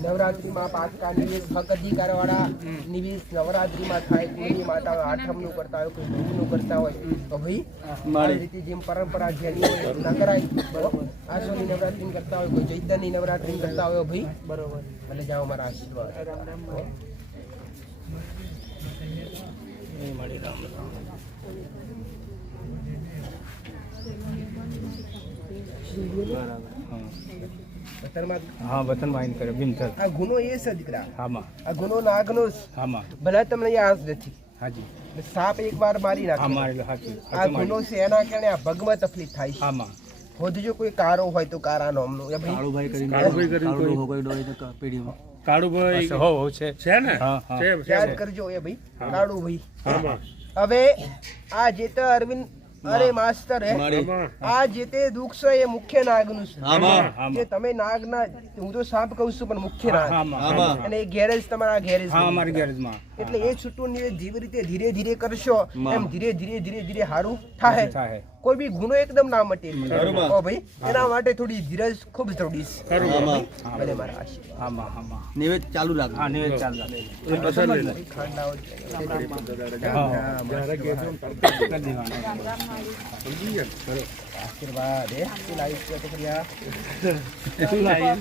નવરાત્રી માં પાટકા નિવેશ ભક્ત અધિકારવાળા નિવેશ નવરાત્રી માં થાય. કુળની માતા આઠમ નું કરતા હોય, કોઈ નવમી નું કરતા હોય તો ભાઈ આ રીતે જેમ પરંપરા જેની હોય ના કરાય. આસોની નવરાત્રી કરતા હોય, કોઈ ચૈતન્ય નવરાત્રી કરતા હોય ભાઈ બરોબર. ભલે જાઓ મારા આશીર્વાદ. हाँ वतन वाइन करे बिनतर आ गुनो ये से दिकरा हामा आ गुनो नागनो हामा भला તમને યાદ નથી. हाजी સાપ એક વાર મારી નાખે. हमारे हाथी આ ગુનો છે એના કારણે આ ભગમાં તકલીફ થાય છે. हामा હોદજો કોઈ કારો હોય તો કારા નામનો એ ભાઈ કાળુભાઈ કરીને કોઈ ડોય તો પેઢીમાં કાળુભાઈ હો છે ને હા હા યાદ કરજો એ ભાઈ કાળુ ભાઈ. હામાં હવે આ જેતે અરવિંદ અરે માસ્ટર હે આ જેતે દુખ છે એ મુખ્ય નાગનું છે. જે તમે નાગના હું તો સાપ કહું છું પણ મુખ્ય નાગ અને એ ગેરેજ તમારા ગેરેજ હા અમારી ગેરેજમાં એટલે એ છૂટું નિવેદ જેવી રીતે ધીરે ધીરે કરશો એમ ધીરે ધીરે હારું થાય. કોઈ બી ગુનો એકદમ ના મટે ઓ ભાઈ. એના માટે થોડી ધીરજ ખૂબ જરૂરી છે. ભલે મારા આશીર્વાદ. હામાં હામાં નિવેદ ચાલુ રાખ. હા નિવેદ ચાલુ રાખ. આશીર્વાદ હે શું લાવી છે તો ખરી શું લાવી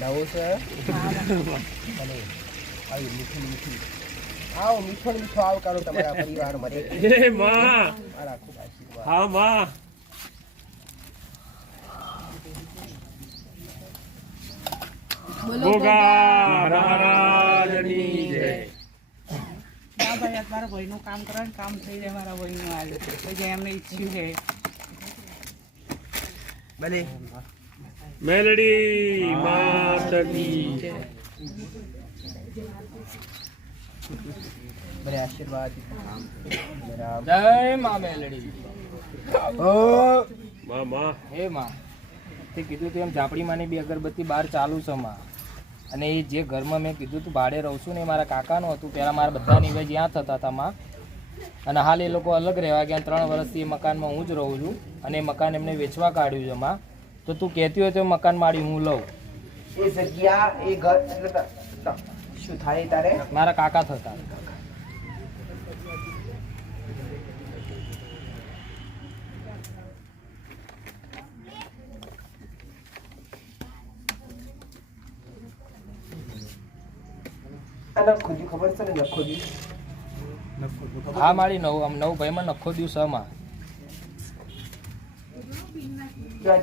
નવું છે. ભલે આવી મીઠી આવો મીઠો આવકારો તમારા પરિવાર મરે. હે માં મારા ખૂબ આશીર્વાદ. હા માં ગોગા મહારાજની જય. ભાઈ મારા ભાઈનું કામ કરવાનું કામ થઈ જાય. મારા ભાઈનું આજે તો જે એમને ઈચ્છ્યું છે ભલે મેલડી માતની ભલે આશીર્વાદ. જય માં મેલડી. મામા હે માં તે કીધું તું એમ ઝાપડી માની બી અગરબત્તી બહાર ચાલુ છે માં. અને એ જે ઘરમાં મેં કીધું તું ભાડે રહું છું ને એ મારા કાકાનું હતું. પહેલાં મારા બધા નિવેદ ત્યાં થતા હતા માં. અને હાલ એ લોકો અલગ રહેવા ગયા. 3 વર્ષથી એ મકાનમાં હું જ રહું છું અને એ મકાન એમને વેચવા કાઢ્યું છે માં. તો તું કહેતી હોય તો એ મકાન માડી હું લઉં. એ જગ્યા એ ઘર એટલે શું થાય તારે? મારા કાકા થતા. નખોજી ખબર છે ને? નખોજી હા મારી નવ ભાઈમાં નખો દિવસ માં.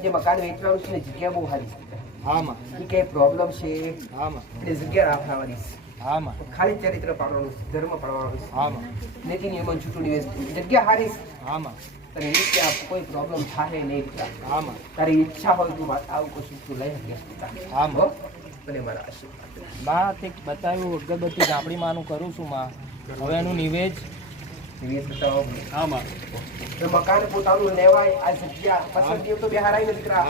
જે મકાન વેચવાનું છે ને જગ્યા બહુ સારી છે. હા માં એ કઈ પ્રોબ્લેમ છે હા માં એ જગ્યા રાખવાની છે. હા માં ખાલી ચરિત્ર પાડવાનું છે, ધર્મ પાડવાનું છે. હા માં નીતિ નિયમન છૂટું નિવેશ જગ્યા સારી છે. હા માં તને એ ત્યાં કોઈ પ્રોબ્લેમ થાય નહીં. હા માં તારી ઈચ્છા હોય તું આવું કશું તું લઈ શકીશ. હા માં ભલે મારા આશીર્વાદ. બા તે બતાવ્યું અગરબત્તી ઝાપડી માનું કરું છું માં. હવે એનું નિવેદ નિવેશ બતાવો. હા માં મકાન પોતાનું લેવાય. આ જગ્યા પસંદગી તો બિહારાય ને દીકરા.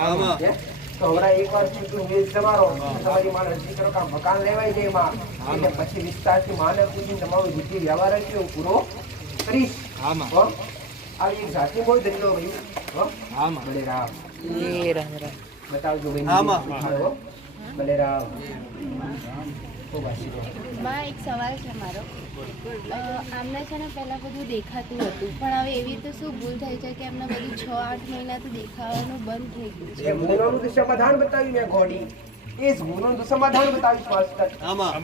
તો હમણાં એકવાર ચૂંટણી નિવેશ તમારો તમારી માને અરજી કરો કે મકાન લેવાય છે એમાં એટલે પછી વિસ્તારથી માને પૂછીને તમારું જે વ્યવહાર છે હું પૂરો કરીશ. હા માં આવી એક જાતિ કોઈ ધંધો ભાઈ. હા માં ભલે રામ. બતાવજો ભાઈ. હા માં. ભલે રામ. ખૂબ આશીર્વાદ. માં એક સવાલ છે મારો. આમને છે ને પહેલાં બધું દેખાતું હતું પણ હવે એવી રીતે શું ભૂલ થઈ છે કે એમને બધું 6-8 મહિનાથી દેખાવાનું બંધ થઈ ગયું છે. એ ગુનાનું તો સમાધાન બતાવ્યું મેં ગોડી. એ જ ગુનાનું તો સમાધાન બતાવ્યું માસ્ટર.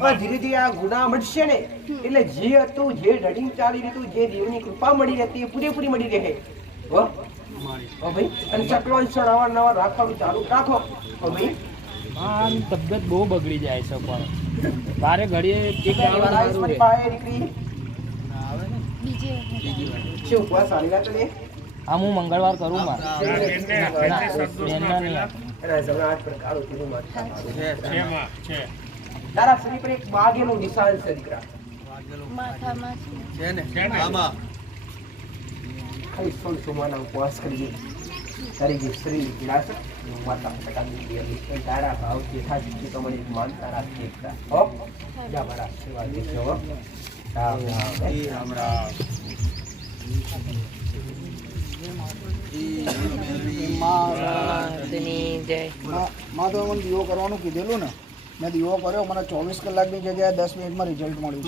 પણ ધીરે ધીરે આ ગુના મટશે ને એટલે જે હતું જે રડિંગ ચાલી રહ્યું હતું જે દેવની કૃપા મળી રહેતી એ પૂરેપૂરી મળી રહે. ભાઈ અને ચકલો અવારનવાર રાખવાનું ચાલુ રાખો. ભાઈ આમ તબિયત બહુ બગડી જાય છે પણ તારે ઘડીએ એક મારી પાસે દીકરી બીજી શું ઉપવાસ આવી રહ્યા તમે? હા હું મંગળવાર કરું માં. એના જમણા હાથ પર કાળું તીરું માથું. તારા શરીર પર એક વાઘેલું નિશાન છે દીકરા. માથામાં છે ને આમાં ખાલી 16 સોમવારના ઉપવાસ કરીએ તારી જે શરીર પીડા છે માતા પિતા એ તારા ભાવ જેઠા જીતી તો મને માનતા રાખી એકતા હો જા મારા આશીર્વાદ દેજો હો રામ રામ માં તો મને દીવો કરવાનું કીધેલું ને મેં દીવો કર્યો મને 24 કલાકની જગ્યાએ 10 મિનિટમાં રિઝલ્ટ મળ્યું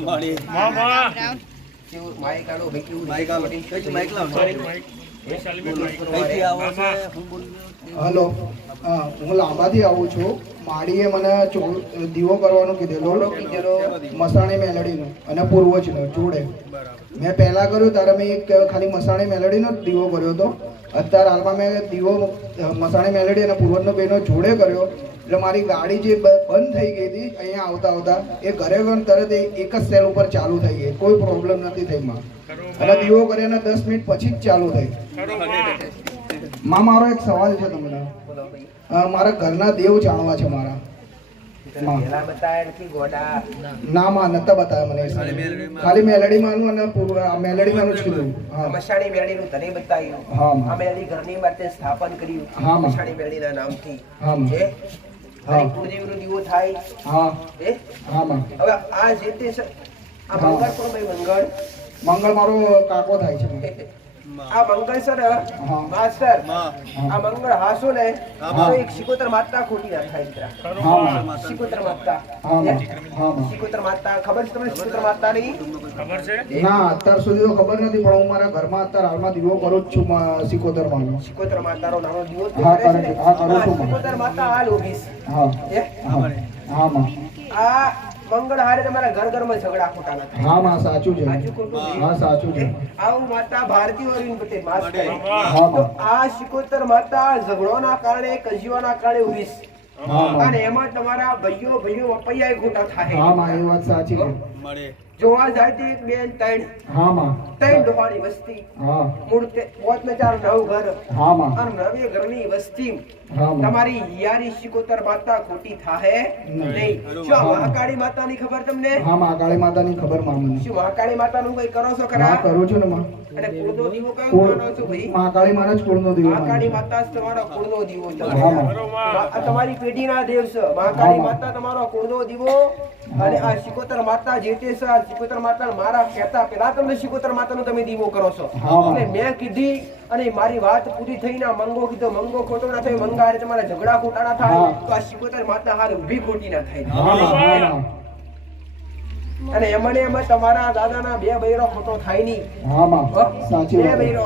છે માઈક આલો ભાઈ કેવું માઈક લાવો હલો હું લાંબાથી આવું છું માડીએ મને દીવો કરવાનું કીધેલો મસાણી મેલડીનો અને પૂર્વજનો જોડે મેં પહેલા કર્યું ત્યારે મેં એક ખાલી મસાણી મેલડીનો જ દીવો કર્યો હતો અત્યારે હાલમાં મેં દીવો મસાણી મેલડી અને પૂર્વજનો બેનો જોડે કર્યો એટલે મારી ગાડી જે બંધ થઈ ગઈ હતી અહીંયા આવતા આવતા એ ઘરે ગયો તરત એક જ સેલ ઉપર ચાલુ થઈ ગઈ કોઈ પ્રોબ્લેમ નથી થઈ માં અને દીવો કર્યાના 10 મિનિટ પછી જ ચાલુ થઈ માં મારો એક સવાલ છે તમને મારા ઘરના દેવ જાણવા છે મારા પહેલા બતાયા નથી ગોડા ના માં નતા બતાવ્યા મને ખાલી મેલડી માનું અને મેલડી માનું જ કીધું હા મસાણી મેળીનું તને બતાવ્યું હા આ મેળી ઘરની માટે સ્થાપન કર્યું હા માં મસાણી મેળીના નામથી હા માં હે હા કુળદેવનો દીવો થાય હા હે હા માં હવે આ જે તે આ મંગળ કોણ ભાઈ મંગળ મંગળ મારો કાકો થાય છે આ મંગળ સર માસ્ટર આ મંગળ હાસો ને તો એક સિકોતર માતા ખોટી ના થાય દીકરા હા સિકોતર માતા હા માં સિકોતર માતા ખબર છે તમને સિકોતર માતા ની ખબર છે ના અત્યાર સુધી તો ખબર નથી પણ હું મારા ઘરમાં અત્યારે હાલમાં દીવો કરું જ છું સિકોતર માનો સિકોતર માતાનો નાનો દીવો હા કરું છું સિકોતર માતા હાલ ઉભી હા છે હા માં આ મંગળ હારે તમારા ઘર ઘરમાં ઝઘડા ખોટા ના થાય હા માં સાચું છે સાચું ખોટું હા સાચું છે આવું માતા ભારતી ઓરીન પટેલ માસ્ટર હા તો માં આ સિકોતર માતા ઝઘડોના કારણે કજીઓના કારણે ઉભી છે. હા માં અને એમાં તમારા ભાઈઓ વપૈયા ખોટા થાય હા માં એ વાત સાચી છે જોવા જાય તો એક બેન ત્રણ હા માં ડોહાની વસ્તી હા મૂળ 5 ને 4 9 ઘર હા માં અને નવે ઘરની વસ્તી હા માં તમારી યારી સિકોતર માતા ખોટી થાહે નહીં શું આ મહાકાળી માતાની ખબર તમને હા માં કાળી માતાની ખબર માં મને શું મહાકાળી માતાનું કઈ કરો છો હા ખરા કરું છું ને માં અને કુળનો દીવો કયો કુળ કરો છો ભાઈ મહાકાળી માનો જ કુળનો દીવો માનું મહાકાળી છું. માતા જ તમારો કુળનો દીવો છે હા માં આ તમારી પેઢીના દેવ છે મહાકાળી હા. માતા તમારો કુળનો દીવો અને આ સિકોતર માતા જે તે છે આ સિકોતર માતા મારા કહેતા પેલા તમને સિકોતર માતાનો તમે દીવો કરો છો હા. અને મેં કીધી અને મારી વાત પૂરી થઈને આ મંગો કીધો મંગો ખોટો ના થાય મંગા હારે તમારા ઝઘડા ખોટા ના થાય હા. તો આ સિકોતર માતા હારે ઊભી ખોટી ના થાય હા માં હા માં અને એમને એમાં તમારા દાદાના બે બૈરો ખોટો થાય નહીં હા માં સાચી બે વાત બૈરો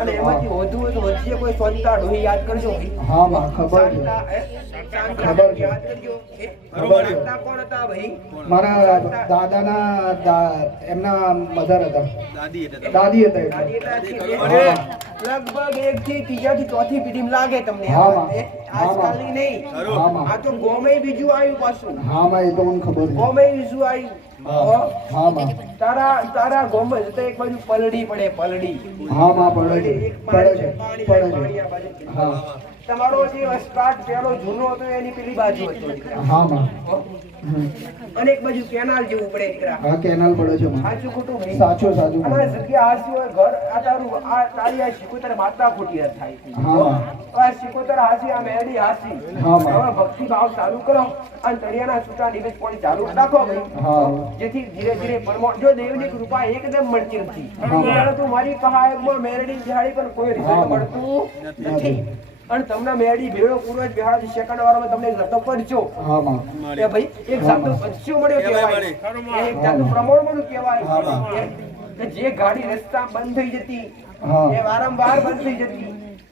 અને એમાંથી વધુ હોય તો વચ્ચે કોઈ સંતા ડોહી યાદ કરજો ભાઈ હા માં ખબર છે શાંતા, ખબર છે. યાદ કરજો ખબર છે. શાંતા કોણ હતા ભાઈ મારા દાદાના એમના મધર હતા દાદી એટલે દાદી હતા એટલે. દાદી હતા છે. હા. લગભગ 1 થી 3 થી 4 પેઢી લાગે તમને હા, આ માં. વાત, આજકાલની નહીં હા માં આ તો ગોમય બીજું આવ્યું પાછું હા માં એ તો મને ખબર છે ગોમય બીજું આવ્યું હા માં તારા ગોમય તો એક બાજુ પલડી પડે પલડી હા માં પડે છે એક પડે છે પાણી પડે પાણી છે આ બાજુ. હા તમારો જે સ્ટાર્ટ પેલો જૂનો હતો એની પેલી બાજુ હતો દીકરા. હા માં હો? અને એક બાજુ કેનાલ જેવું પડે દીકરા હા કેનાલ પડે છે માં સાચું ખોટું ભાઈ સાચું સાચું અને માં. જગ્યા હાસી હોય ઘર આ તારું આ તારી આ સિકોતર માતા ખોટી ન થાય હા. આ સિકોતર હાસી આ મેરડી હાસી હા, માં. હવે ભક્તિ ભાવ ચાલુ કરો અને તળિયાના છૂટા નિવેદ પાણી ચાલુ રાખો ભાઈ હા. જેથી ધીરે ધીરે જો દેવની કૃપા એકદમ મળતી નથી હા. પરંતુ મારી સહાયકમાં મેરડી બિહાડી પણ કોઈ રિઝલ્ટ હા. મળતું નથી અને તમને મેરડી ભેળો પૂરો જ બિહાડી સેકન્ડ વારમાં તમને લતો પડજો હા માં કે ભાઈ એક જાતનો બચ્ચો મળ્યો કહેવાય એક જાતનું પ્રમાણ મળ્યું કહેવાય કે જે ગાડી રસ્તા બંધ થઈ જતી હા. એ વારંવાર બંધ થઈ જતી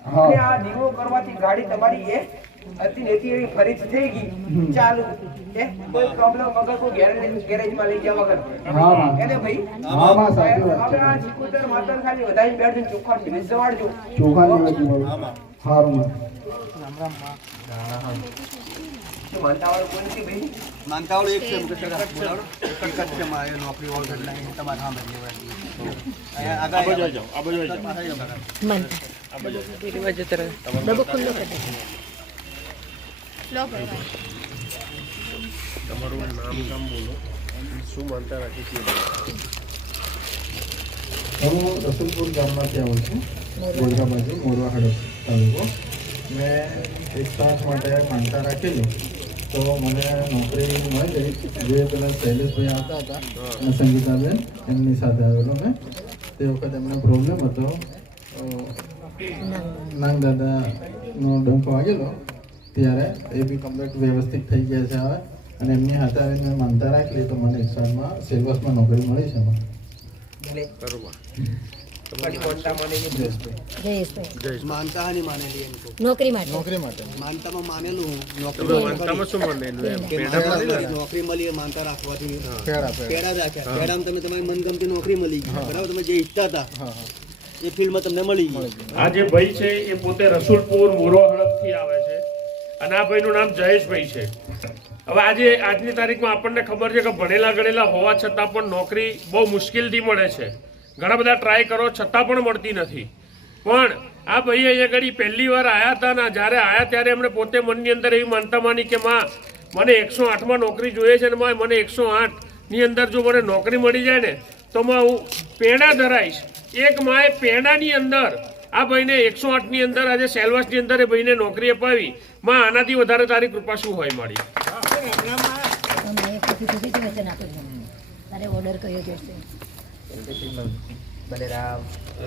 હા. અને આ દીવો કરવાથી ગાડી તમારી એ હતી નથી એવી ફરીથી થઈ ગઈ ચાલુ એ કોઈ પ્રોબ્લેમ વગર કોઈ ગેરેજમાં લઈ ગયા વગર હા માં એને ભાઈ હા માં સાચી વાત હવે છે આ સિકોતર માતા ખાલી વધારે બેઠું ચોખા નિવેદ જવાડજો ચોખા નિવેદન બોલો સારું માં શું માનતાવાળું કોણ છે ભાઈ માનતાવળો એક છે મુકે તરફ બોલાવડો એક જ છે માં એ નોકરી વાળો એટલે તમારે સામે લેવાની અહીંયા આગળ આ બાજુ આવી જાઓ, આ બાજુ આવી જાઓ. લો ભાઈ તમારું નામ ગામ બોલો શું માનતા રાખી છે હું રસુલપુર ગામમાંથી આવું છું ગોધરા બાજુ મોરવા હડપ તાલુકો મેં એક તાસ માટે માનતા રાખેલી તો મને નોકરી મળી ગઈ. જે પેલા શૈલેષભાઈ આવતા હતા અને સંગીતાબેન એમની સાથે આવેલો મેં. તે વખતે એમને પ્રોબ્લેમ હતો, નાગ દાદાનો ડંખ વાગેલો, ત્યારે એ બી કમ્પ્લીટ વ્યવસ્થિત થઈ ગયા છે હવે. અને એમની હાથે આવીને મેં માનતા રાખી તો મને 1 સાલમાં સેલ્સમાં નોકરી મળી છે. માનતા હાની માનેલી એમ કહું. નોકરી માટે માનતામાં માનેલું નોકરી મળી એ માનતા રાખવાથી પેડા રાખ્યા. પેડામાં તમે તમારી મનગમતી નોકરી મળી ગઈ, બરાબર? તમે જે ઈચ્છતા હતા એ ફિલ્ડમાં તમને મળી ગઈ. આ જે ભાઈ છે એ પોતે રસુલપુર મોરો હડપથી આવે છે અને આ ભાઈનું નામ જયેશભાઈ છે. હવે આજની તારીખમાં આપણને ખબર છે કે ભણેલા ગણેલા હોવા છતાં પણ નોકરી બહુ મુશ્કેલથી મળે છે. ઘણા બધા ટ્રાય કરો છતાં પણ મળતી નથી. પણ આ ભાઈ અહીંયા આગળ પહેલી વાર આવ્યા હતા ને જ્યારે આવ્યા ત્યારે એમણે પોતે મનની અંદર એવી માનતા માની કે માં મને 108માં નોકરી જોઈએ છે ને માં મને 108ની અંદર જો મને નોકરી મળી જાય ને તો માં હું પેડા ધરાઈશ. એક માએ પેડાની અંદર આ ભાઈને 108ની અંદર આજે સેલવાસની અંદર એ ભાઈને નોકરી અપાવી. માં આનાથી વધારે તારી કૃપા શું હોય મારી? તારે ઓર્ડર કયો જશે?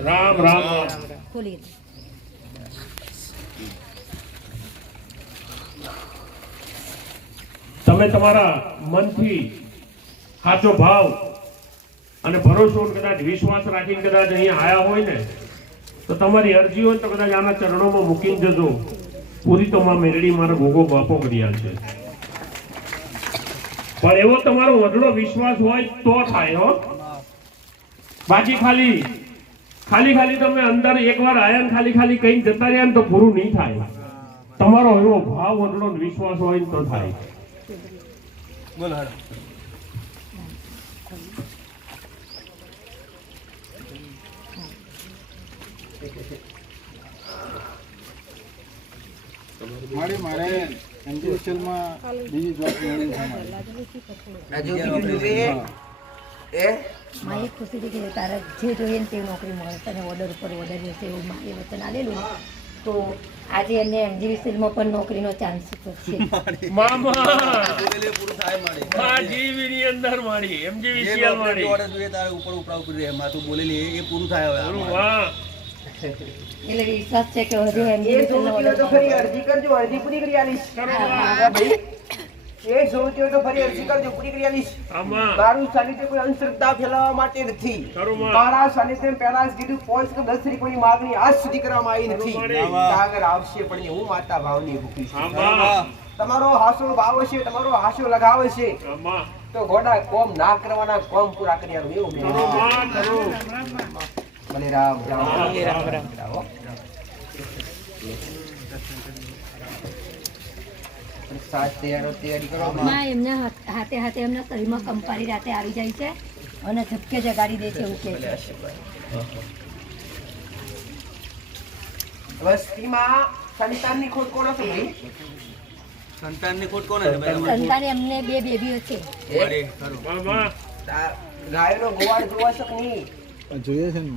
રામ રામ ખોલી તમે તમારા મનથી સાચો ભાવ અને ભરોસો કદાચ વિશ્વાસ રાખીને કદાચ અહીંયા આયા હોય ને તો તમારી અરજી હોય તો કદાચ આના ચરણોમાં મૂકીને જજો. પૂરી તો માં મેરડી મારા ગોગો બાપો કર્યા છે. પણ એવો તમારો વધડો વિશ્વાસ હોય તો થાય હો. બાકી ખાલી તમે અંદર એકવાર આયા ને ખાલી કઈ જતા રહ્યા ને તો પૂરું નહીં થાય. તમારો એવો ભાવ વધડો વિશ્વાસ હોય ને તો થાય. બોલો મારે એન્જિનિયરિંગમાં બીજી જોબ મળી છે. મારી ખુશી હતી કે તારે જે જોઈએ ને તે નોકરી મળે, તને ઓર્ડર ઉપર ઓર્ડર રહેશે એવું મારે વચન આલેલું. તો આજે એમને એમજીવીસીએલમાં પણ નોકરીનો ચાન્સ છે. બોલેલી એ પૂરું થાય હવે. એટલે વિશ્વાસ છે કે હજુ એ એમજીવીસીએલનો તો ફરી અરજી કરજો, અરજી પૂરી કરી આલીશ. એ જોતી હોય તો ફરી અરજી કરજો, પૂરી કરી આલીશ. મારું સાનિધ્ય કોઈ અંધશ્રદ્ધા ફેલાવવા માટે નથી. મારા સાનિધ્ય પહેલા જ કીધું 5 કે 10 રૂપિયાની માગણી આજ સુધી કરવામાં આવી નથી. આગળ આવશે પણ હું માતા ભાવની ભૂખી છું. તમારો હાસો ભાવ હશે, તમારો હાસો લગાવ હશે તો ગોડા કોમ ના કરવાના કોમ પૂરા કરી આલું એવું. ભલે રામ રામ. માં એમના હાથે હાથે એમના શરીરમાં કંપારી રાતે આવી જાય છે અને ઝપકે જગાડી દે છે એવું કહે છે. વસ્તીમાં સંતાનની ખોટ કોણ હશે ભાઈ? સંતાનની ખોટ કોને છે ભાઈ? સંતાન એમને 2 બેબીઓ છે. ગાયનો ગોવાળ જોવા શક નહીં જોઈએ છે ને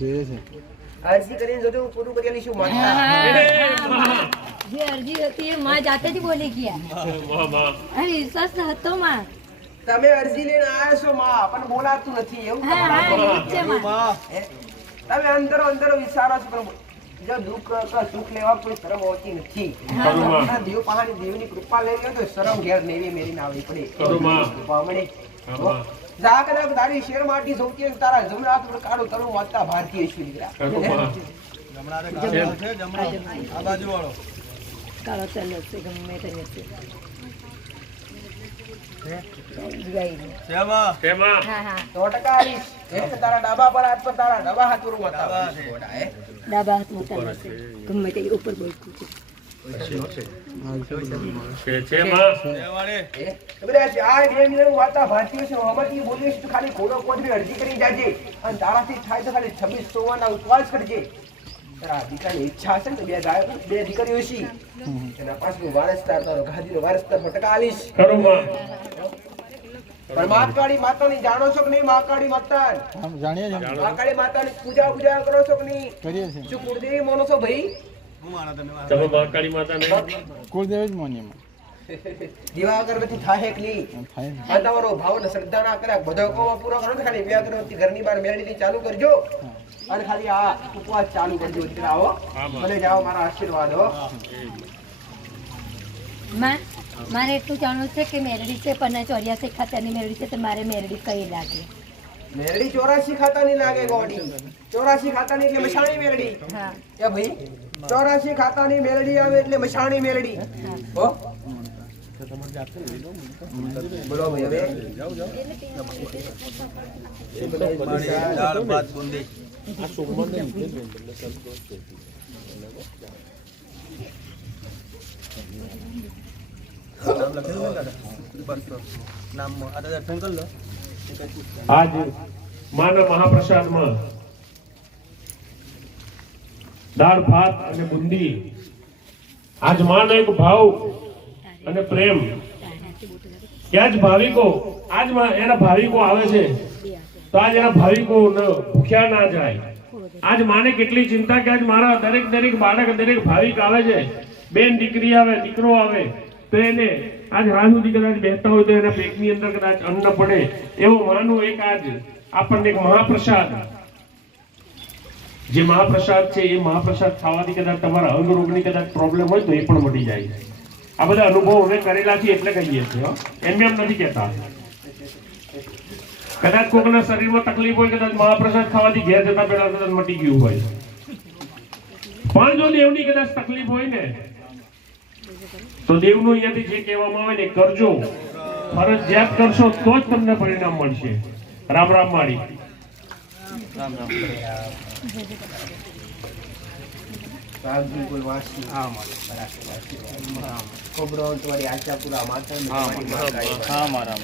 જોઈએ છે. અરજી કરીને જોજો પૂરું કરી આલીશું. માતા જે અરજી હતી એ માં જાતે જ બોલી ગયા. અરે વિશ્વાસ હતો માં. તમે અરજી લઈને આયા છો માં, પણ બોલાતું નથી એવું. તમે અંદરો વિચારો છો પણ જો દુઃખ સુખ લેવા કોઈ શરમ હોતી નથી. દેવ પહાડી દેવની કૃપા લઈ લો તો શરમ ઘેર મેરી મેરીને આવવી પડે. જા કદાચ તારી શેર માટી સૌથી તારા જમણા પર કાળો તળું વાંચતા ભારતીય ઈશ્વર દીકરા. આ બાજુ વાળો કાળો ચાલ્યો છે ગમે તે રીતે. હા હા 100% આવીશ. તારા ડાબા પર હાથ પર તારા ડાબા હાથ પર વાંચતા. ડાબા હાથ મોટા છે ગમે તે ઉપર બોલતું છે. ખાલી ઘોડો કોઠવી અરજી કરી જાજે અને તારાથી થાય તો ખાલી 26 સોવાના ઉપવાસ કરજે. તારા દીકરાની ઈચ્છા હશે ને 2 ગાયો 2 દીકરીઓ છે એના પાછળ વારસદાર તારો ગાદીનો વારસદાર 100% આલીશ. પણ મહાકાળી માતાની જાણો છો કે નહીં? મહાકાળી માતા જાણીએ છીએ. મહાકાળી માતાની પૂજા કરો છો કે નહીં? કરીએ છીએ. શું કુળદેવી માનો છો ભાઈ? હું માનો તમે તમે મહાકાળી માતા નહીં કુળદેવ જ મોનીમાં દીવા અગરબત્તી થાય કે નહીં થાય ને. આ તમારો ભાવ ને શ્રદ્ધા ના કર્યા બધો કોમો પૂરો કરો ને ખાલી બે અગરબત્તી ઘરની બહાર મેળવી ચાલુ કરજો અને ખાલી આ ઉપવાસ ચાલુ કરજો અત્યારે આવો મને જાઓ મારા આશીર્વાદ હો માં મારે એટલું જાણવું છે કે મેરડી છે પણ 84 ખાતાની મેરડી છે તો મારે મેરડી કઈ લાગે? મેરડી 84 ખાતાની લાગે ગોડી 84 ખાતાની એટલે મશાણી મેરડી હા એ ભાઈ 84 ખાતાની મેરડી આવે એટલે મશાણી મેરડી હો બોલો ભાઈ હવે દાળ ભાત બુંદી નામ લખેલું છે દાદા બસ નામ આ દાદા દર્શન કરી લો આજ માના મહાપ્રસાદમાં દાળ ભાત અને બુંદી આજ માનો એક ભાવ અને પ્રેમ કે આજ ભાવિકો આજ એના ભાવિકો આવે છે તો આજ એના ભાવિકો ભૂખ્યા ના જાય આજ માને કેટલી ચિંતા કે આજ મારા દરેક બાળક દરેક ભાવિક આવે છે બેન દીકરી આવે દીકરો આવે તો એને આજ રાત સુધી કદાચ બેસતા હોય તો એના પેટની અંદર કદાચ અન્ન પડે એવું માનું એક આજ આપણને એક મહાપ્રસાદ જે મહાપ્રસાદ છે એ મહાપ્રસાદ ખાવાથી કદાચ તમારા અંગ રોગની કદાચ પ્રોબ્લેમ હોય તો એ પણ મટી જાય આ બધા અનુભવ અમે કરેલા છે એટલે કહીએ છીએ એમ નથી કહેતા કદાચ કોઈના શરીરમાં તકલીફ હોય કદાચ મહાપ્રસાદ ખાવાથી ઘેર જતા પહેલા કદાચ મટી ગયું હોય પણ જો દેવની કદાચ તકલીફ હોય ને તો દેવનું અહીંયાથી જે કહેવામાં આવે ને કરજો ફરજિયાત કરશો તો જ તમને પરિણામ મળશે રામ રામ માળી રામ રામ સાગજી કોઈ વાસી હા મારા ખોબરો તમારી આશા પૂરા માતા હા મારા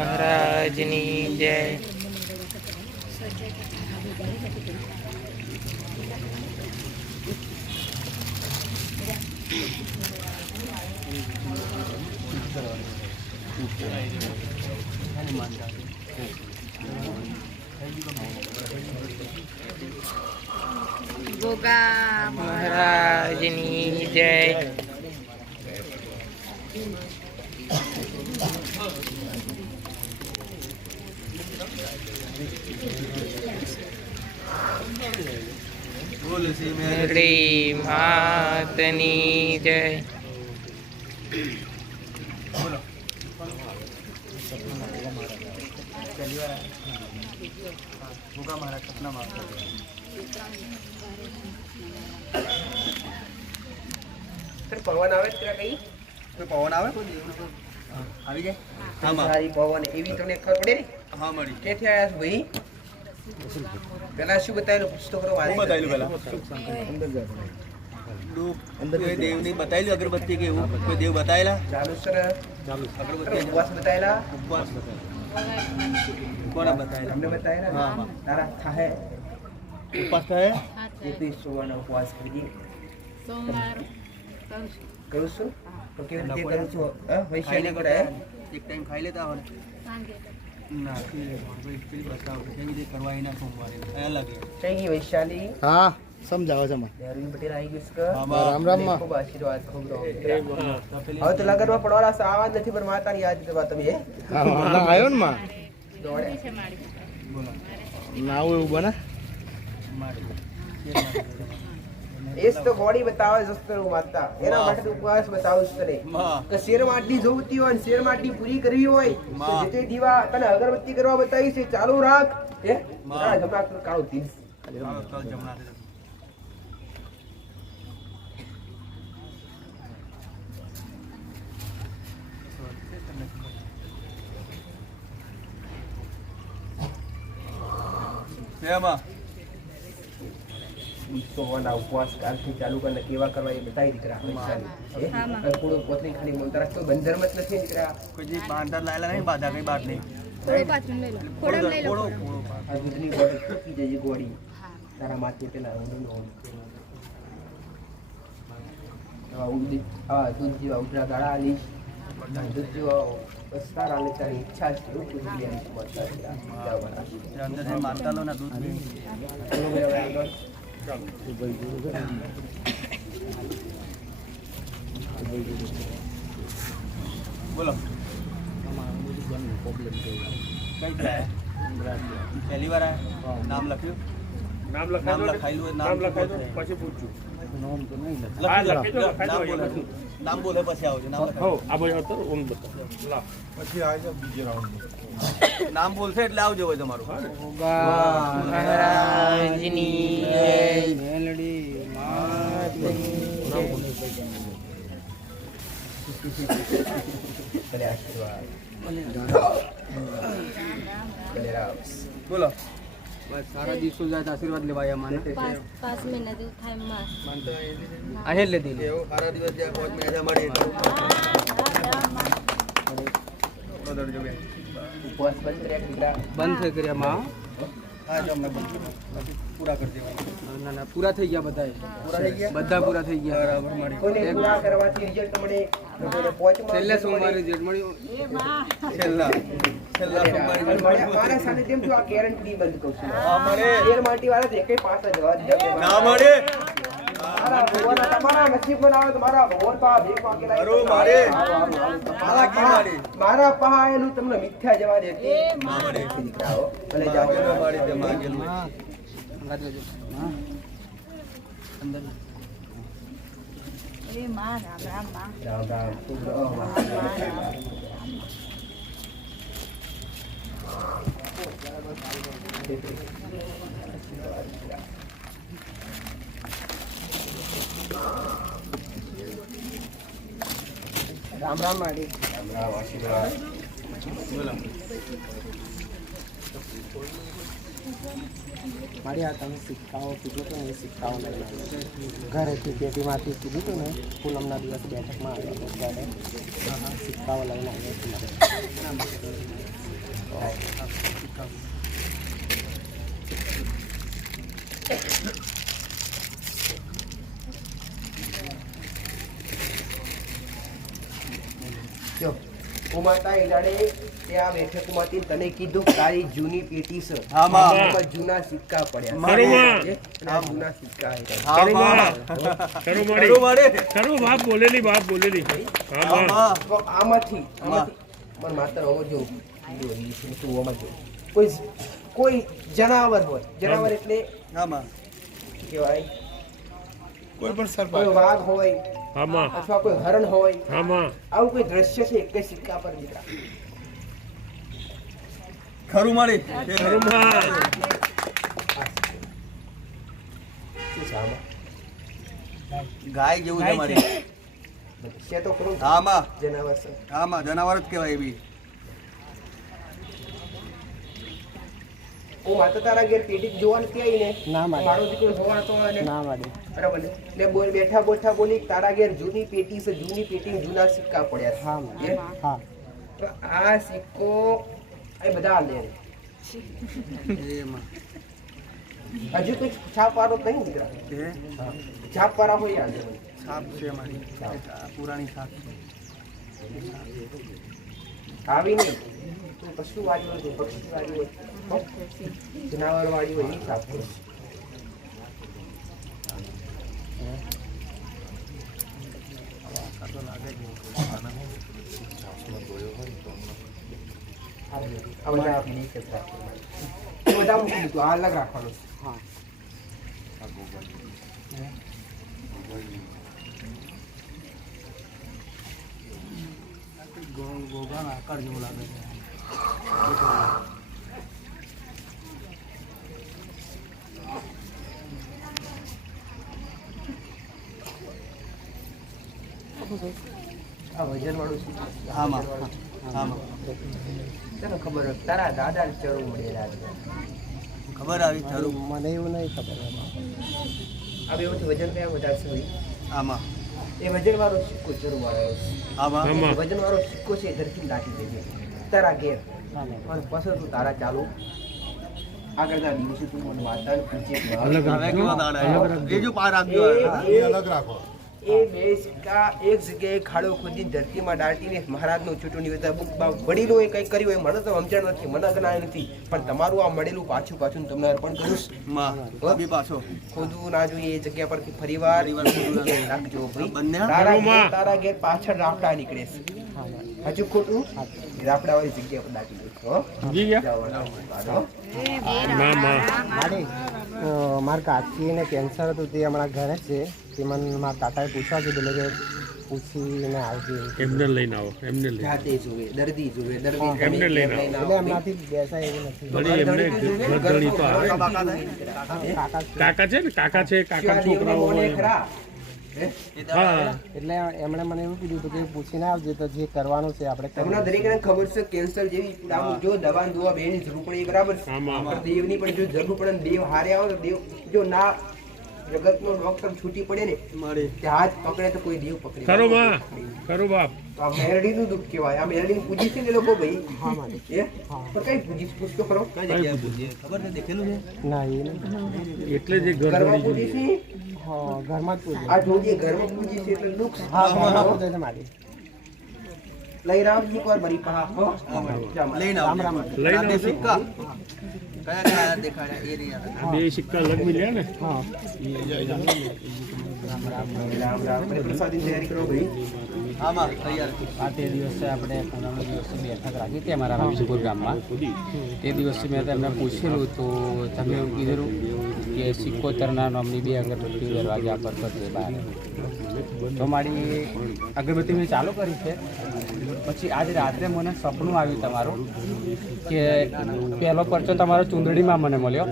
મહારાજની જય ગોગા મહારાજની જય બોલો શ્રી મેરડી માતની જય બોલો ભૂકા મારા સપના માં પવન આવે ત્યાં કઈ કોઈ પવન આવે આવી જાય હા માં સારી પવન એવી તમને ખબર પડે ને હા મળી ક્યાંથી આવ્યા છો ભાઈ પેલા શું બતાવેલું પૂછતો ખરો શું બતાવેલું પેલા અંદર દેવની બતાવેલું અગરબત્તી કે એવું કોઈ દેવ બતાવેલા ચાલુ સર અગરબત્તી ઉપવાસ બતાવેલા ઉપવાસ કોને બતાવેલા અમને બતાવેલા હા, હા. તારા થાહે ઉપવાસ થાય એકવીસ સોમવારનો ઉપવાસ કરી કરું છું તો કેવી રીતે કરું છું વૈશાલી કરે એક ટાઈમ ખાઈ લેતા હોય ના પેલી બતાવો કેવી રીતે કરવા એના સોમવારે અલગ થઈ ગઈ વૈશાલી હા સમજાવો છે માં અરવિંદ પટેલ આવી ગયું છે રામ રામ માં ખૂબ આશીર્વાદ ખૂબ હવે તો લગનમાં પડવાના છે આવા જ નથી પણ માતાની યાદ કરવા તમે હા આવ્યો ને માં દોડે ના આવું એવું બને એસ તો ગોળી બતાવે જસ્તર માતા એના માટે તો ઉપવાસ બતાવું છું તને કે શેર માટલી જોવતી હોય ને શેર માટલી પૂરી કરવી હોય તો જે દીવા તને અગરબત્તી કરવા બતાવી છે ચાલુ રાખ હે જમણા કાળો તીર જમણા એમાં સોવાના ઉપવાસ કાલથી ચાલુ કરીને કેવા કરવા એ બતાવી દીકરા પૂરું પોતરી ખાલી બોલતા રાખતો બંધર્મ જ નથી દીકરા કોઈ જે બાંધા લાયેલા નહીં બાધા કઈ બાદ નહીં આ દૂધની ગોળી પી જજે ગોળી તારા માથે પેલા દૂધ જેવા ઉજળા ગાળા આલીશ જો બસ તારા લેતાની ઈચ્છા છે તું લે મળતા અંદર જે માનતા લો ને દૂધ પી બોલો પહેલી વાર નામ લખ્યું નામ નામ લખાયેલું લખાયેલું નામ લખાયેલું પછી પૂછજો હા, લખી દો, લખાઈ દો. નામ બોલે પછી આવજો નામ હો લખાય આ બાજુ હતો ઓમ બતાવો લાવ નામ બોલશે એટલે આવજો હોય તમારું ભલે આશીર્વાદ ભલે રામ બોલો બસ સારા દિવસો જાય આશીર્વાદ લેવાય અમારે 5 મહિના જેવું થાય માસ અહીં લેતી એવું સારા દિવસ જાય 5 મહિના મળે ઉપવાસ બંધ કર્યા દીકરા બંધ થઈ કર્યા માં હા જો અમને પૂરા કરી દેવાય ના ના પૂરા થઈ ગયા બધા પૂરા થઈ ગયા બધા પૂરા થઈ ગયા બરાબર મળી કોઈને પૂરા કરવાથી રિઝલ્ટ મળે કોઈને પહોંચમાં છેલ્લે સોમવારે રિઝલ્ટ મળ્યું છેલ્લા સોમવારે મારા સાથે તેમ છું આ ગેરંટી બંધ કહું છું હા મળે શેર માટી વાળા જે કઈ પાછા જવા દીધા ના મળે મારા ભગવાન તમારા નસીબમાં ના આવે તો મારા ભગવાન પા ભેખ માંગેલા બરો મારે મારા પહાયેલું તમને મિથ્યા જવા દે ના મળે દીકરાઓ ભલે જાઓ મારે તે માંગેલું એ માં રામ રામ માં રામ રામ ખૂબ રહો. રામ રામ માડી રામ રામ આશીર્વાદ મારી આ તમે સિક્કાઓ કીધું હતું ને એ સિક્કાઓ લઈને આવ્યો ઘરેથી પેટીમાંથી કીધું હતું ને પૂનમના દિવસ બેઠકમાં આવ્યો ત્યારે સિક્કાઓ લઈને આવ્યો છું જો ઉમાતા ઈલાડે ત્યાં બેઠકમાંથી તને કીધું કે તારી જૂની પેટી છે હા, માં. એમાં જૂના સિક્કા પડ્યા મારું છે. આ જૂના સિક્કા છે. કરો માં. કરો માડી. કરો બાપ બોલેલી હા માં. તો આમાંથી મારા માતર આવો જો તું આમાં જો કોઈ જનાવર હોય જનાવર એટલે આમાં શું કહેવાય કોઈ વાઘ હોય હા માં. અથવા કોઈ હરણ હોય હા માં. આવું કોઈ દ્રશ્ય છે એક સિક્કા પર દીકરા ખરું મળી કરો માં. શું છે આમાં? ગાય જેવું છે મારી છે તો ખરું આમાં જનાવર છે આમાં જનાવર જ કહેવાય એવી હું માતા તારા ઘેર પેટી જોવા નથી આવી ને મારો દીકરો જોવા તો આવે ને બરાબર ને એટલે બોલ બેઠા બોલી તારા ઘેર જૂની પેટી છે જૂની પેટી જૂના સિક્કા પડ્યા છે તો આ સિક્કો એ બધા લે એમાં હજુ કોઈ છાપ વાળો નહીં દીકરા એ છાપ વાળા હોય આજે સાપ છે મારી પુરાણી સાપ આવી નહીં તું પશુ વાળી હોય પક્ષી વાળી હોય જનાવર વાળી હોય એ છાપ હોય આ બધા આપણી એક જ રાખવાનું. એ બધા મૂકી દીધું આ અલગ રાખવાનું ગોગાનો આકાર જેવો લાગે છે આ વજન વાળું શું આમાં આમાં તને ખબર હોય તારા દાદા ચરું મળેલા છે ખબર આવી જરૂર મને એવું નહીં ખબર આ બેમાંથી વજન કયા વધારે છે આમાં એ વજન વાળો સિક્કો ચરું વાળો આમાં વજન વાળો સિક્કો છે ધરતી નાખી દેજે તારા ઘેર અને પછી તું તારા ચાલુ આગળના દિવસે તું મને વાર્તા પૂછે હવે કેવા દાડા એ જો પાર રાખજો અલગ રાખો એ બે સિક્કા એક જગ્યાએ ખાડો ખોદી ધરતીમાં દાટીને મહારાજનો ચૂંટણી હતા વડીલોએ કંઈક કર્યું હોય મને તો સમજણ નથી, મને જ્ઞાન નથી, પણ તમારું આ મળેલું પાછું તમને અર્પણ કરું છું. પાછો ખોદવું ના જોઈએ એ જગ્યા પરથી ફરીવાર રાખજો ભાઈ. બંને તારા ઘેર પાછળ રાફડા નીકળે છે, હજુ ખોટું રાફડા વાળી જગ્યા પર દાટી મારા કાકીને કેન્સર હતું તે હમણાં ઘરે છે, તે મને મારા કાકાએ પૂછવા કીધું કે પૂછીને આવજે. એમને લઈને આવો, એમને લઈને જાતે જુએ દર્દી જુએ દર્દી એમને લઈને આવો. એટલે એમનાથી બેસાય એવું નથી. વળી એમને ઘરધણી તો આવે. કાકા છે ને, કાકા છે, કાકા છોકરાઓ હોય. હા, એટલે એમણે મને એવું કીધું હતું કે પૂછીને આવજે તો જે કરવાનું છે આપણે તમને દરેકને ખબર છે કેન્સર જેવી જો દવા દવા બેની જરૂર પડે એ બરાબર છે, પણ દેવની પણ જો જરૂર પડે ને દેવ હારે આવે તો દેવ જો ના જગતનો ડોક્ટર છૂટી પડે ને તે હાથ પકડે તો કોઈ દેવ પકડે. ખરો માં, ખરો બાપ. તો આ મેરડીનું દુઃખ કહેવાય. આ મેરડીને પૂજી છે ને લોકો ભાઈ. એ પણ કઈ પૂજી પૂછતો ખરો ખબર છે, દેખેલું છે ના એ નહીં. એટલે જે ઘરમાં પૂજી છે. હા ઘરમાં જ પૂછે. આ જોજે ઘરમાં પૂજી છે એટલે દુઃખ. હા ઘરમાં પૂછે છે મારી. લઈ રામજી પર બરી પહા લઈને રામ રામ. લઈને સિક્કા કયા કયા દેખાડ્યા એ રહ્યા. બે સિક્કા લગવી લે ને. હા રામ રામ પ્રસાદી તૈયારી કરો ભાઈ. આમાં તૈયાર આ તે દિવસે આપણે પૂનમના દિવસે બેઠક રાખી હતી અમારા રામજીપુર ગામમાં. તે દિવસે મેં તેમને પૂછેલું તો તમે એવું કીધેલું કે 77 નામની 2 અગરબત્તી દરવાજા પર કરતી બહાર. તો મારી અગરબત્તી મેં ચાલુ કરી છે. પછી આજ રાત્રે મને સપનું આવ્યું તમારું કે પહેલો પરચો તમારો ચૂંદડીમાં મને મળ્યો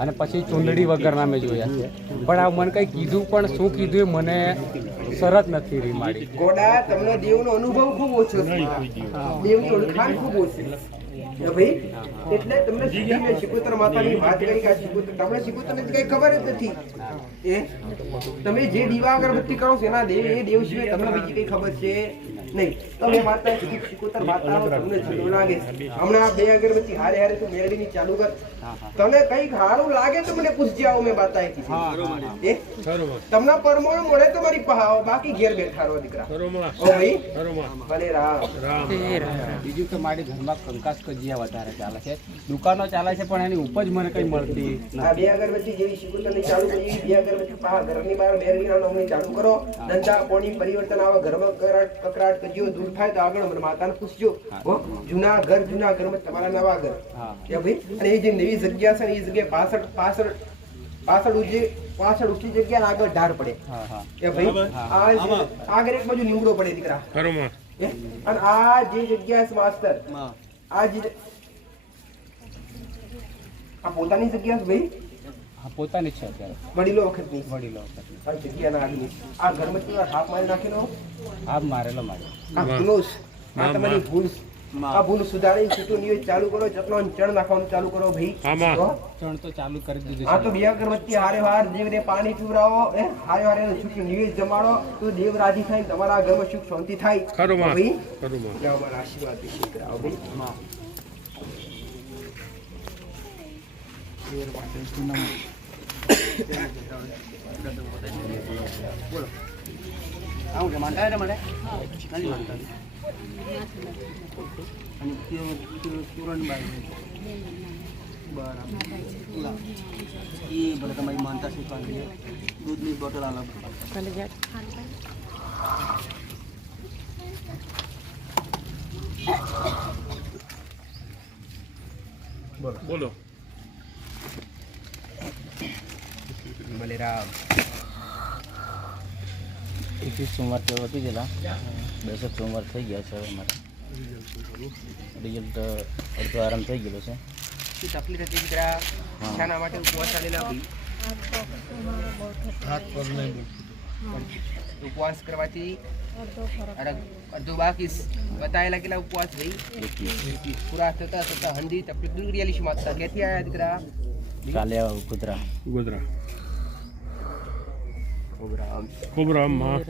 અને પછી ચૂંદડી વગરના મેં જોયા છે. પણ આ મને કંઈ કીધું પણ શું કીધું એ મને શરત નથી રહી મારી. ગોડા તમને દેવનો અનુભવ ખૂબ ઓછો છે, દેવની ઓળખાણ ખૂબ ઓછી છે ભાઈ. એટલે તમને સીધી શિકોતર માતાની વાત કરી કે આ શિકોતર તમને શિકોતરને કઈ ખબર જ નથી. એ તમે જે દીવા અગરબત્તી કરો છો એના દેવ એ દેવ સિવાય તમને બીજી કઈ ખબર છે નહીં. તમે માતા શિકોતર માતાનો તમને જુદો લાગે છે. હમણાં 2 અગરબત્તી હારે હારે તું મેળવીની ચાલુ કર. તને કઈક સારું લાગે તો મને પૂછજે આવો. મેં માતાએ કીધું એ તમને પરમોણ મળે તો મારી પહાવો, બાકી ઘેર બેઠા રહો દીકરા. ઓ ભાઈ ભલે રામ. બીજું કે મારી ઘરમાં કંકાસ કજિયા વધારે ચાલે છે, દુકાનો ચાલે છે પણ એની ઉપજ મને કંઈ મળતી આ 2 અગરબત્તી જેવી શિકોતરની ચાલુ કરી, 2 અગરબત્તી પહા ઘરની બહાર મેળવીના નામની ચાલુ કરો. ધંધા પોણી પરિવર્તન આવે, ઘરમાં કકરાટ કજિયો દૂર થાય તો આગળ મને માતાને પૂછજો. જૂના ઘરમાં તમારા નવા ઘર ભાઈ. અને એ જે નવી જગ્યા છે ને એ જગ્યાએ પાછળ ઊંચી જગ્યા આગળ ઢાર પડે એ ભાઈ. આગળ એક બાજુ લીમડો પડે દીકરા. અને આ જે જગ્યા છે માસ્તર, આ જે આ પોતાની જગ્યા છે ભાઈ. હા પોતાની છે અત્યારે. વડીલો વખતની વડીલો વખત આ જગ્યાના આગની આ ઘરમાં કેવા હાફ મારી નાખેલો. આપ મારેલો મારે. આ ભૂલો છે. આ તમારી ભૂલ છે. આ ભૂલ સુધારી છૂટું નિવેદ ચાલુ કરો. ચટલો ચણ નાખવાનું ચાલુ કરો ભાઈ. ચણ તો ચાલુ કરી દીધું. આ તો 2 અગરબત્તી હારે હાર દેવને પાણી પીવડાવો, હારે હારે છૂટું નિવેદ જમાડો તો દેવ રાજી થાય, તમારા ઘરમાં સુખ શાંતિ થાય ભાઈ. અમારા આશીર્વાદ વિશે કરાવો ભાઈ. આવું કે માનતા રે મને નથી માનતા. અને તુરંત બરાબર એ ભલે તમારી માનતા સ્વીકારવી. દૂધની બોટલ અલગ બોલો. ભલે રામ. 21 સોમવાર તો વધી ગયેલા, 10 સોમવાર થઈ ગયા છે. હવે મારે રિઝલ્ટ અડધો આરામ થઈ ગયેલો છે. શું તકલીફ હતી દીકરા? શાના માટે ઉપવાસ ચાલેલા ભાઈ? ઉપવાસ કરવાથી અડધો બાકી બતાયેલા કેટલા ઉપવાસ ભાઈ? પૂરા થતા હંડી તકલીફ દૂર કરી આલી. માતા ક્યાંથી આવ્યા દીકરા? કાલે ગોધરા. ખોબરામ માં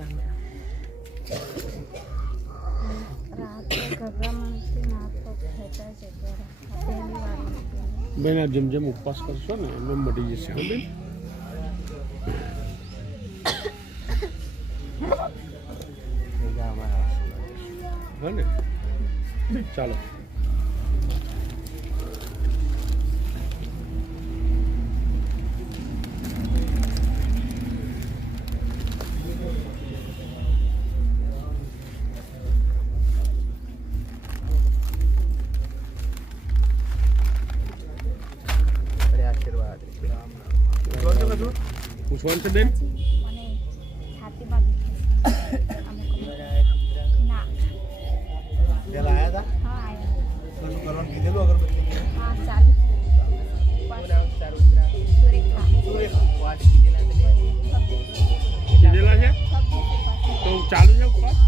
બેન આ જેમ ઉપવાસ કરશો ને એમ મળી જશે. હા બેન ચાલો આશીર્વાદ પૂછવાનું છે બેન મને છાતીમાં ના પેલા આયા હતા હા આવ્યા તો શું કરવાનું કીધેલું અગરબત્તી હા ચાલુ સુરેખા કીધેલા છે તો ચાલુ છે ઉપવાસ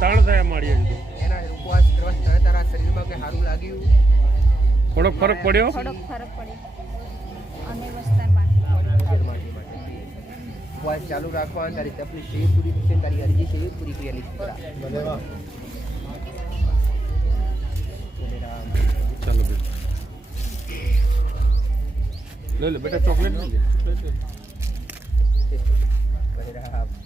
ત્રણ થયા મળીએ એના ઉપવાસ કરવા તરત તારા શરીરમાં કઈ સારું લાગ્યું? થોડોક ફરક પડ્યો થોડોક ફરક પડ્યો અને વસ્તારમાં ઉપવાસ ચાલુ રાખવા, તારી તકલીફ છે એ પૂરી થશે, તારી અરજી છે એ પૂરી કરેલી છે. ચાલો બેન લે બેટા ચોકલેટ લઈ લે. બરાબર.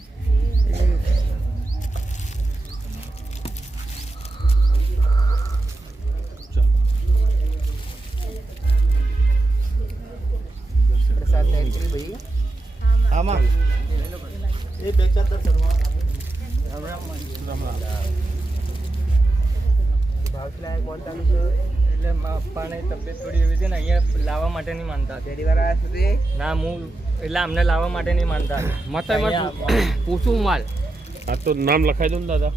પ્રસાદ તૈયાર કરી ભાઈ. આમાં એ બે ચાર દર કરવા ભાવલાયક માનતાનું છે. એટલે મારા પપ્પાને તબિયત થોડી એવી છે ને અહીંયા લાવવા માટે નહીં માનતા. પહેલી વાર આવ્યા છો તે? ના હું એટલે અમને લાવવા માટે નહીં માનતા. પૂછું માલ આ તો નામ લખાઈ દો ને દાદા.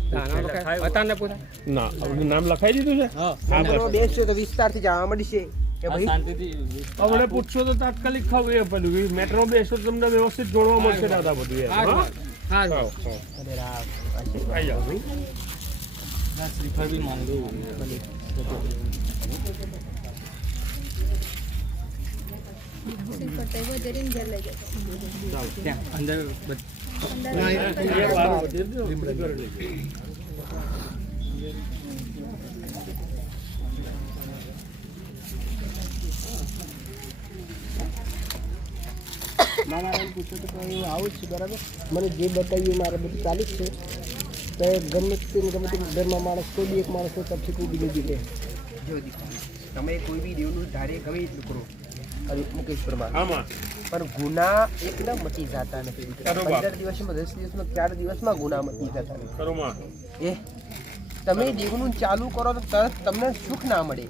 બતાને પૂછા. ના નામ લખાઈ દીધું છે. હા બસ. બેસશો તો વિસ્તારથી જાણવા મળશે કે ભાઈ શાંતિથી હવે પૂછશો તો તાત્કાલિક ખાવ એ પેલું મેટ્રો બેસો તો તમને વ્યવસ્થિત જોડવા મળશે દાદા બધું એમ. હા? હા ખાઓ, ખાઓ. આઈ જાઓ ભાઈ. શ્રીફળ બી માંગુ ત્યાં અંદર એ વાર વધી ગયો. લીમડા ઘરે લઈ જાઓ. મારા પૂછો તો હું આવું જ છું બરાબર. મને જે બતાવ્યું મારે બધું ચાલુ જ છે. તો ગમે તે ઘરમાં માણસ કોઈ બી એક માણસ તરફથી કોઈ બી નથી લે. જો તમે કોઈ બી દેવનું ધારે ગમે એટલું કરો મુકેશ્વરમાં, આમાં પણ ગુના એકદમ મચી જતા નથી. 15 દિવસમાં 10 દિવસમાં 4 દિવસમાં ગુના મચી જતા નથી. કરોમાં એ તમે દેવનું ચાલુ કરો તો તરત તમને સુખ ના મળે.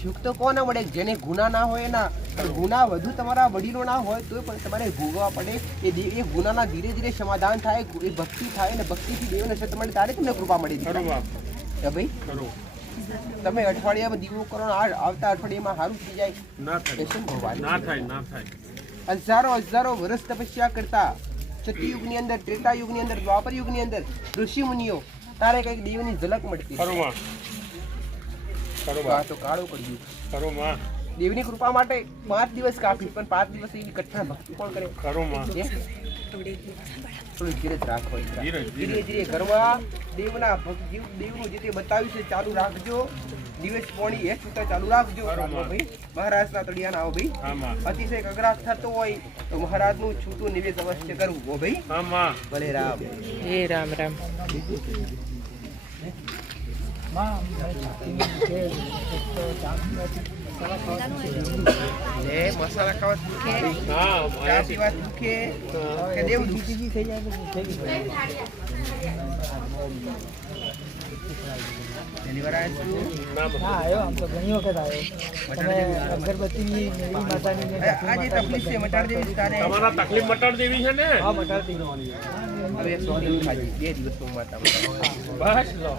સુખ તો કોને મળે? જેને ગુના ના હોય ના. ગુના વધુ તમારા વડીલો ના હોય તો પણ તમારે ભોગવવા પડે. એ ગુનાના ધીરે ધીરે સમાધાન થાય, એ ભક્તિ થાય ને ભક્તિથી દેવને સત મળે ત્યારે તમને કૃપા મળી કરોમાં ભાઈ. કરો તમે અઠવાડિયામાં દીવો કરો ને આવતા અઠવાડિયામાં સારું થઈ જાય. ના થાય શું ભગવાન? ના થાય ના થાય. હજારો વર્ષ તપસ્યા કરતા સતયુગની અંદર, ત્રેતાયુગની અંદર, દ્વાપર યુગની અંદર ઋષિ મુનિઓ તારે કઈક દેવની ઝલક મળતી. કરોમાં આ તો કાળું પડ્યું. કરોમાં દેવની કૃપા માટે 5 દિવસ કાફી, પણ 5 દિવસ એવી કઠણ ભક્તિ કોણ કરે? કરોમાં થોડું ધીરજ રાખો. ધીરે ધીરે ધીરે કરવા. દેવનું જે તે બતાવ્યું છે ચાલુ રાખજો. દિવસ પોણી 1 છૂટા ચાલુ રાખજો ભાઈ. મહારાજના તળિયાના આવો ભાઈ. આમાં અતિશય કગરાટ થતો હોય તો મહારાજનું છૂટું નિવેદ અવશ્ય કરવું હો ભાઈ. આમાં ભલે રામ. એ રામ રામ. મસાલા ખાવા દુખે, હા ચા પીવા દુખે કે દેવ દુખી થઈ જાય. પહેલી વાર આવ્યા છું. આવ્યો આમ તો ઘણી વખત આવ્યો. અગરબત્તી આજે તકલીફ છે મટાડી દેવી તારે. તમારા તકલીફ મટાડ દેવી છે ને. હા મટાડી હવે 100 દિવસ ખાજી 2 દિવસમાં માતા બસ લો.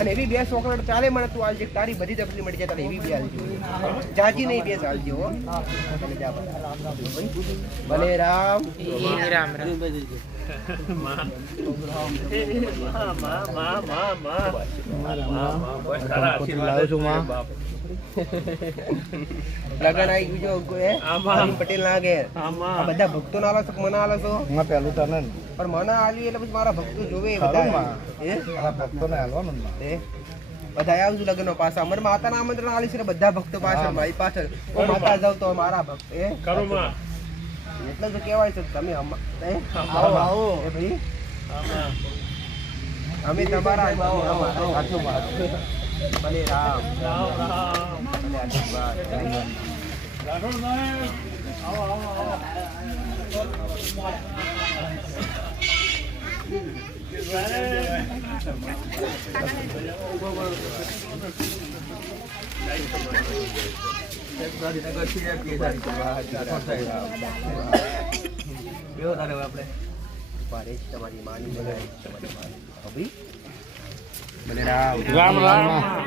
અને એવી 2 ચોકલેટ ચાલે મને તું આલજે. તારી બધી તકલીફ મળી જાય તારે એવી 2 આલજો. જાજી નહીં 2 આલજો હો. ભલે રામ. રામ રામ. લગન આવી ગયું જો પટેલ ના ઘેર. આ બધા ભક્તો ના આલો છો મને આલો છો? પેલું તને પણ મને આલ્યું એટલે પછી મારા ભક્તો જોવે બધા. ભક્તો ને હાલવાનું બધા આવજો લગ્ન પાછા. મને માતાના આમંત્રણ આલી છે ને બધા ભક્તો પાછળ મારી પાછળ. ઓ માતા જાવ તો મારા ભક્ત કરોમાં એટલે તો કહેવાય છે તમે આવો આવો એ ભાઈ. અમે તમારા ભલે રામ ભલે આશીર્વાદ. તમારી માની ભલે રામ. રામ રામ.